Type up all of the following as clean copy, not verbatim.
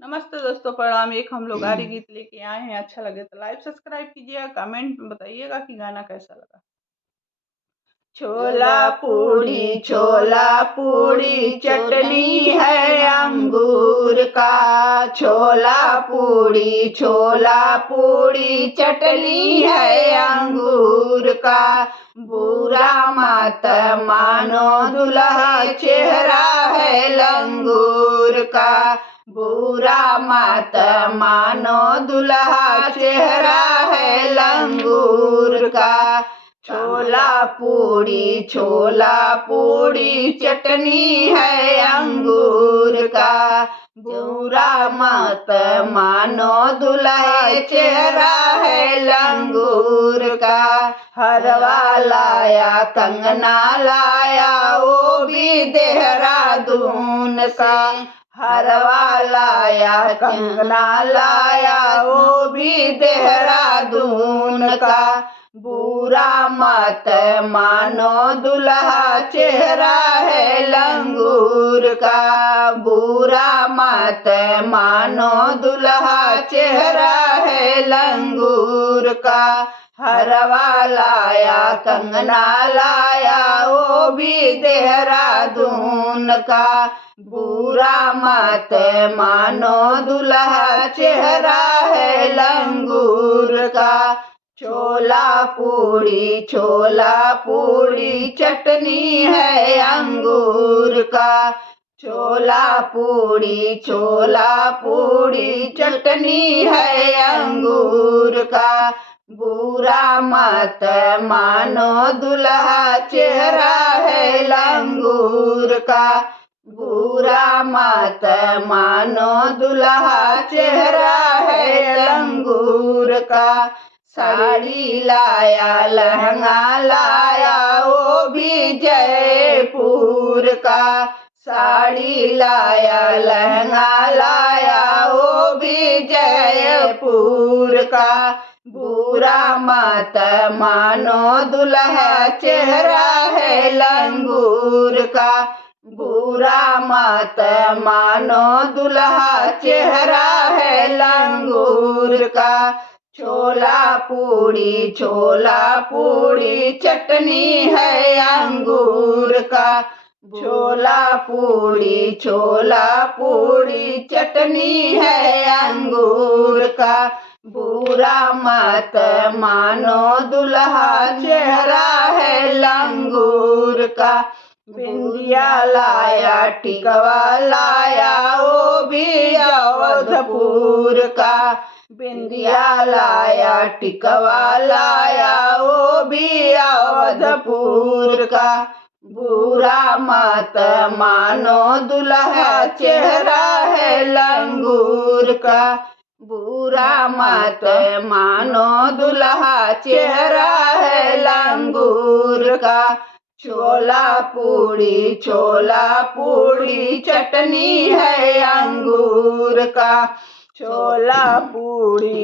नमस्ते दोस्तों, प्रणाम। एक हम लोग आरी गीत लेके आए हैं। अच्छा लगे तो लाइक सब्सक्राइब कीजिएगा, कमेंट में बताइएगा कि गाना कैसा लगा। छोला पूड़ी चटनी है अंगूर का। छोला पूड़ी चटनी है अंगूर का। बुरा मत मानो दुल्हा चेहरा है लंगूर का। बुरा मत मानो दुल्हा चेहरा है लंगूर का। छोला पूड़ी चटनी है अंगूर का। बुरा मत मानो दुल्हा चेहरा है लंगूर का। हरवा लाया कंगना लाया वो भी देहरादून का। हरवा लाया कंगना लाया वो भी देहरादून का। बुरा मत मानो दुल्हा चेहरा है लंगूर का। बुरा मत मानो दुल्हा चेहरा है लंगूर का। हरवा लाया कंगना लाया वो भी देहरादून का। बुरा मत मानो दुल्हा चेहरा है लंगूर का। छोला पूड़ी चटनी है अंगूर का। छोला पूड़ी चटनी है अंगूर का। बुरा मत मानो दुल्हा चेहरा है लंगूर का। बुरा मत मानो दुल्हा चेहरा है लंगूर का। साड़ी लाया लहंगा लाया वो भी जयपुर का। साड़ी लाया लहंगा लाया वो भी जयपुर का। बुरा मत मानो दुल्हा चेहरा है लंगूर का। बुरा मत मानो दुल्हा चेहरा है लंगूर का। छोला पूड़ी चटनी है अंगूर का। छोला पूड़ी चटनी है अंगूर का। बुरा मत मानो दुल्हा चेहरा है लंगूर का। बिंदिया लाया टिकवा लाया वो भी अवधपुर का। बिंदिया लाया टिकवा लाया वो भी अवधपुर का। बुरा मत मानो दुल्हा चेहरा है लंगूर का। बुरा मत मानो दुल्हा चेहरा है लंगूर का। छोला पूड़ी चटनी है अंगूर का। छोला पूड़ी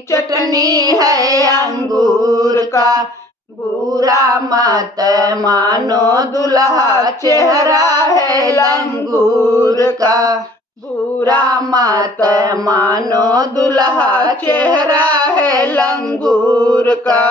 चटनी है अंगूर का। बुरा मत मानो दुल्हा चेहरा है लंगूर का। बुरा मत मानो दुल्हा चेहरा है लंगूर का।